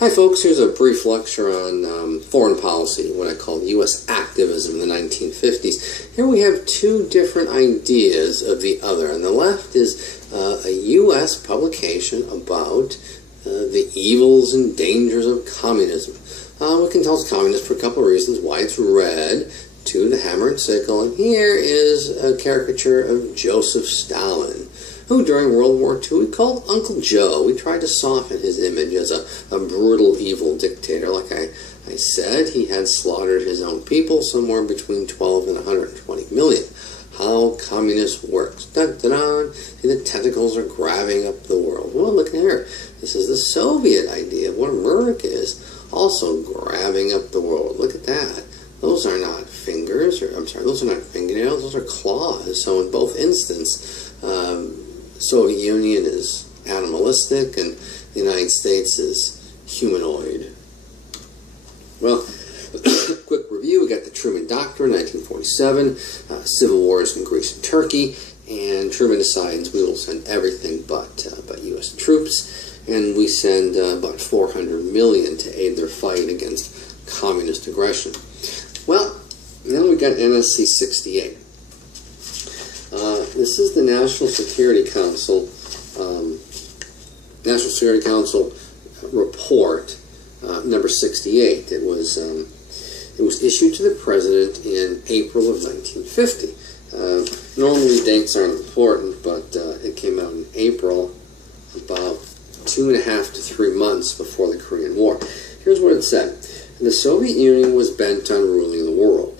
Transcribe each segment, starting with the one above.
Hi folks, here's a brief lecture on foreign policy, what I call U.S. activism in the 1950s. Here we have two different ideas of the other. On the left is a U.S. publication about the evils and dangers of communism. We can tell it's communist for a couple of reasons. Why it's red, to the hammer and sickle, and here is a caricature of Joseph Stalin, who during World War II we called Uncle Joe. We tried to soften his image as a brutal, evil dictator. Like I said, he had slaughtered his own people, somewhere between 12 and 120 million. How communism works. Dun, dun, dun. See, the tentacles are grabbing up the world. Well, look here. This is the Soviet idea of what America is, also grabbing up the world. Look at that. Those are not fingers, those are not fingernails, those are claws. So in both instances, Soviet Union is animalistic and the United States is humanoid. Well, quick review, we got the Truman Doctrine, 1947, civil wars in Greece and Turkey, and Truman decides we will send everything but U.S. troops, and we send about 400 million to aid their fight against communist aggression. Well, now we got NSC 68. This is the National Security Council report number 68. It was issued to the president in April of 1950. Normally dates aren't important, but it came out in April, about 2.5 to 3 months before the Korean War. Here's what it said. The Soviet Union was bent on ruling the world,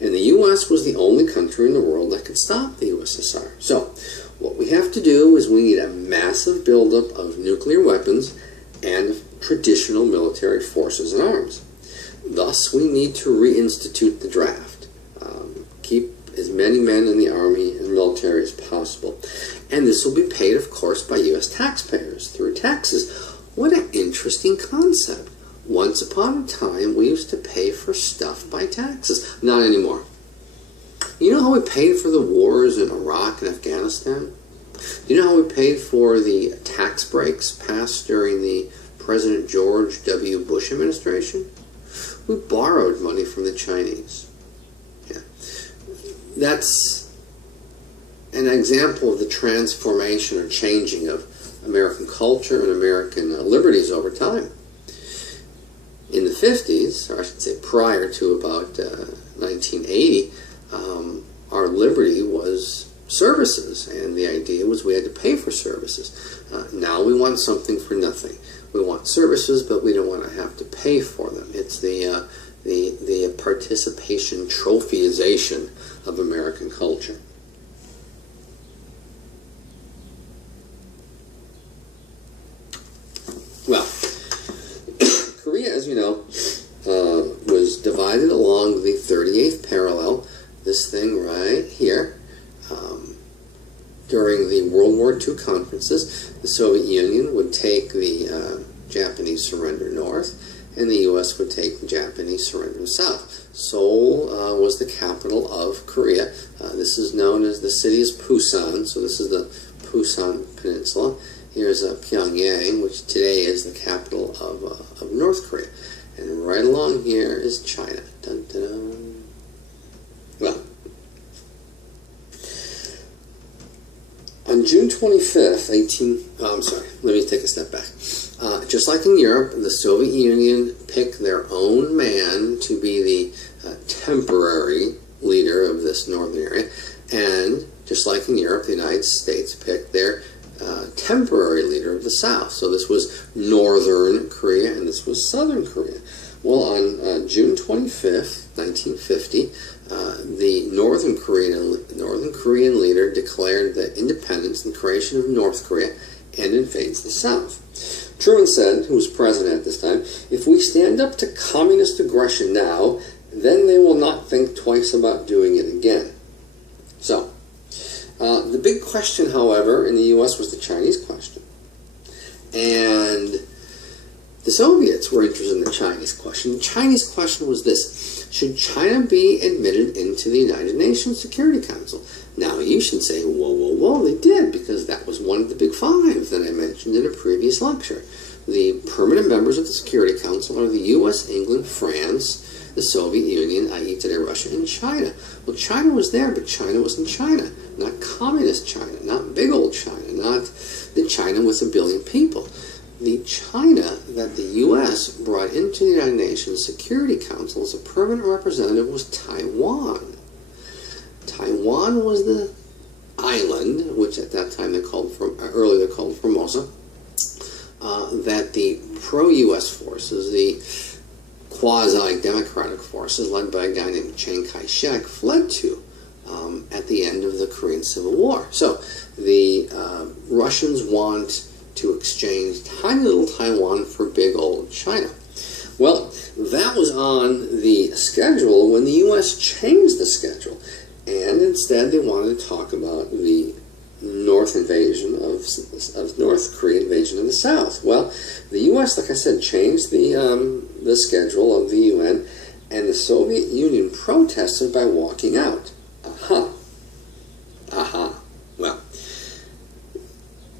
and the U.S. was the only country in the world that could stop the USSR. So, what we have to do is we need a massive buildup of nuclear weapons and traditional military forces and arms. Thus, we need to reinstitute the draft, keep as many men in the army and military as possible, and this will be paid, of course, by U.S. taxpayers through taxes. What an interesting concept. Once upon a time, we used to pay for stuff by taxes. Not anymore. You know how we paid for the wars in Iraq and Afghanistan? Do you know how we paid for the tax breaks passed during the President George W. Bush administration? We borrowed money from the Chinese. Yeah. That's an example of the transformation or changing of American culture and American liberties over time. In the 50s, or I should say prior to about 1980, our liberty was services, and the idea was we had to pay for services. Now we want something for nothing. We want services, but we don't want to have to pay for them. It's the participation trophyization of American culture. Well, Korea, as you know, was divided along the 38th parallel, this thing right here. During the World War II conferences, the Soviet Union would take the Japanese surrender north, and the U.S. would take the Japanese surrender south. Seoul was the capital of Korea. This is known as the city is Pusan, so this is the Pusan Peninsula. Here's Pyongyang, which today is the capital of North Korea. And right along here is China. Dun, dun, dun. Well, on June 25th, let me take a step back. Just like in Europe, the Soviet Union picked their own man to be the temporary leader of this northern area. And just like in Europe, the United States picked their temporary leader of the South. So this was Northern Korea and this was Southern Korea. Well, on June 25th, 1950, the Northern Korean leader declared the independence and creation of North Korea and invades the South. Truman said, who was president at this time, if we stand up to communist aggression now, then they will not think twice about doing it again. So, the big question, however, in the U.S. was the Chinese question. And the Soviets were interested in the Chinese question. The Chinese question was this. should China be admitted into the United Nations Security Council? Now, you should say, whoa, whoa, whoa, they did, because that was one of the big five that I mentioned in a previous lecture. The permanent members of the Security Council are the U.S., England, France, the Soviet Union, i.e. today Russia, and China. Well, China was there, but China wasn't China. Not communist China, not big old China, not the China with 1 billion people. The China that the U.S. brought into the United Nations Security Council as a permanent representative was Taiwan. Taiwan was the island, which at that time earlier they called Formosa, that the pro-U.S. forces, the quasi-democratic forces led by a guy named Chiang Kai-shek, fled to at the end of the Korean Civil War. So the Russians want to exchange tiny little Taiwan for big old China. Well, that was on the schedule when the U.S. changed the schedule, and instead they wanted to talk about the North invasion of North Korea invasion in the South. Well, the U.S., like I said, changed the schedule of the UN, and the Soviet Union protested by walking out. Well,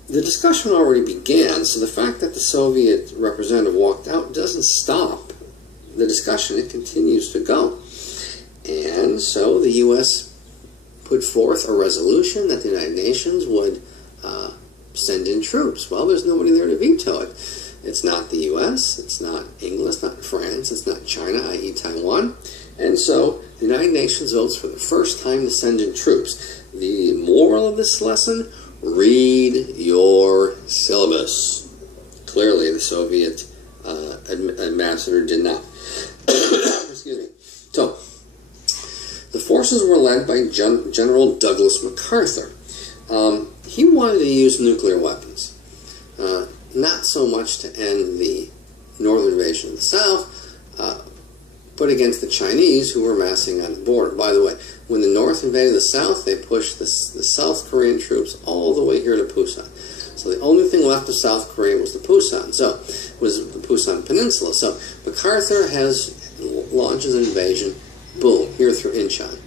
the discussion already began, so the fact that the Soviet representative walked out doesn't stop the discussion. It continues to go. And so the U.S. put forth a resolution that the United Nations would send in troops. Well, there's nobody there to veto it. It's not the U.S., it's not England, it's not France, it's not China, i.e. Taiwan. And so the United Nations votes for the first time to send in troops. The moral of this lesson: read your syllabus. Clearly, the Soviet ambassador did not. Excuse me. So, the forces were led by General Douglas MacArthur. He wanted to use nuclear weapons. Not so much to end the northern invasion of the South, but against the Chinese who were massing on the border. By the way, when the North invaded the South, they pushed the South Korean troops all the way here to Pusan. So the only thing left of South Korea was the Pusan. So was the Pusan Peninsula. So MacArthur launches an invasion. Boom, here through Incheon.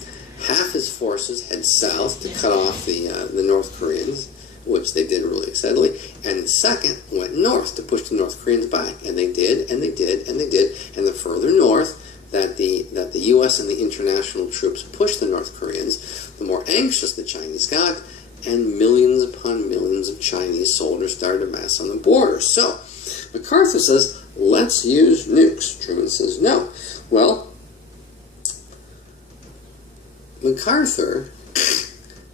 Half his forces head south to cut off the North Koreans, which they did really excitedly, and the second went north to push the North Koreans back, and they did, and they did, and they did, and the further north that the U.S. and the international troops pushed the North Koreans, the more anxious the Chinese got, and millions upon millions of Chinese soldiers started to mass on the border. So MacArthur says, let's use nukes. Truman says, no. Well, MacArthur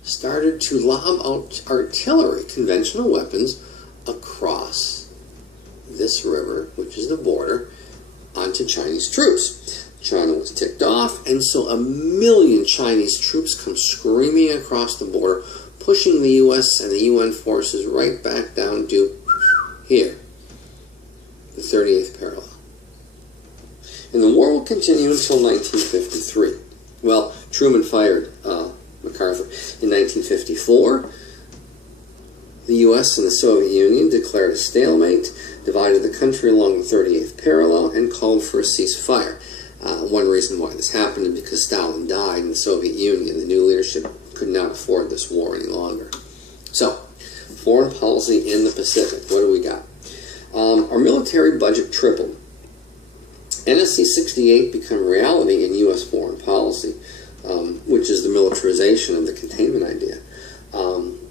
started to lob out artillery, conventional weapons, across this river, which is the border, onto Chinese troops. China was ticked off, and so 1 million Chinese troops come screaming across the border, pushing the U.S. and the UN forces right back down to here, the 38th parallel. And the war will continue until 1953. Well, Truman fired MacArthur. In 1954, the U.S. and the Soviet Union declared a stalemate, divided the country along the 38th parallel, and called for a ceasefire. One reason why this happened is because Stalin died in the Soviet Union. The new leadership could not afford this war any longer. So, foreign policy in the Pacific. What do we got? Our military budget tripled. NSC 68 became reality in U.S. foreign policy, which is the militarization of the containment idea.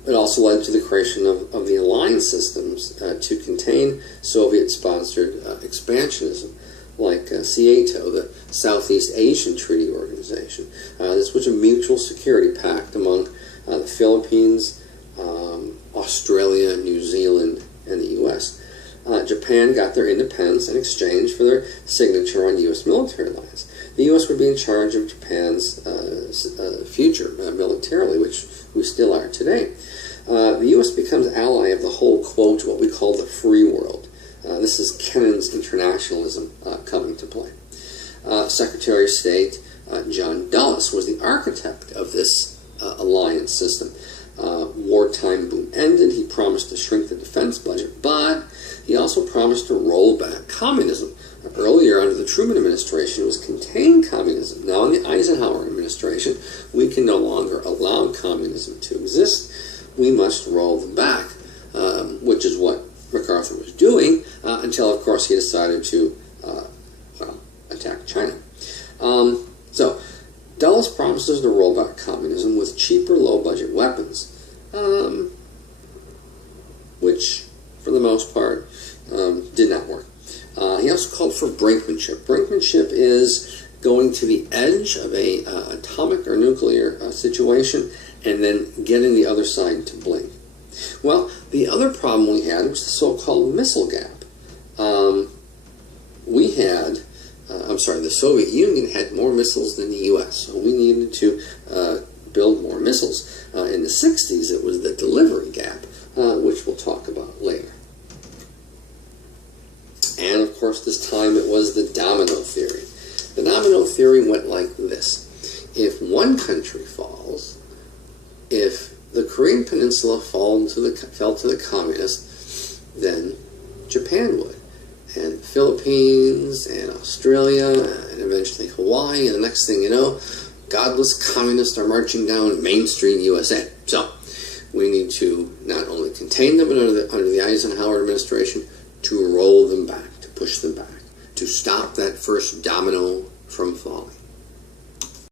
It also led to the creation of the alliance systems to contain Soviet-sponsored expansionism, like SEATO, the Southeast Asian Treaty Organization. This was a mutual security pact among the Philippines, Australia, New Zealand, and the U.S. Japan got their independence in exchange for their signature on U.S. military alliance. The U.S. would be in charge of Japan's future militarily, which we still are today. The U.S. becomes ally of the whole, quote, what we call the free world. This is Kennan's internationalism coming to play. Secretary of State John Dulles was the architect of this alliance system. Wartime boom ended. He promised to shrink the defense budget, but he also promised to roll back communism. Earlier, under the Truman administration, it was contain communism. Now, in the Eisenhower administration, we can no longer allow communism to exist. We must roll them back, which is what MacArthur was doing until, of course, he decided to attack China. So, Dulles promises to roll back communism with cheaper, low-budget weapons, which, for the most part, did not work. He also called for brinkmanship. Brinkmanship is going to the edge of a atomic or nuclear situation and then getting the other side to blink. Well, the other problem we had was the so-called missile gap. The Soviet Union had more missiles than the U.S., so we needed to build more missiles. In the 60s, it was the delivery gap, which we'll talk about later. And, of course, this time it was the domino theory. The domino theory went like this. If one country falls, if the Korean Peninsula fell to the communists, then Japan would. And the Philippines, and Australia, and eventually Hawaii, and the next thing you know, godless communists are marching down Main Street, USA. So, we need to not only contain them under the Eisenhower administration, to roll them back, to push them back, to stop that first domino from falling.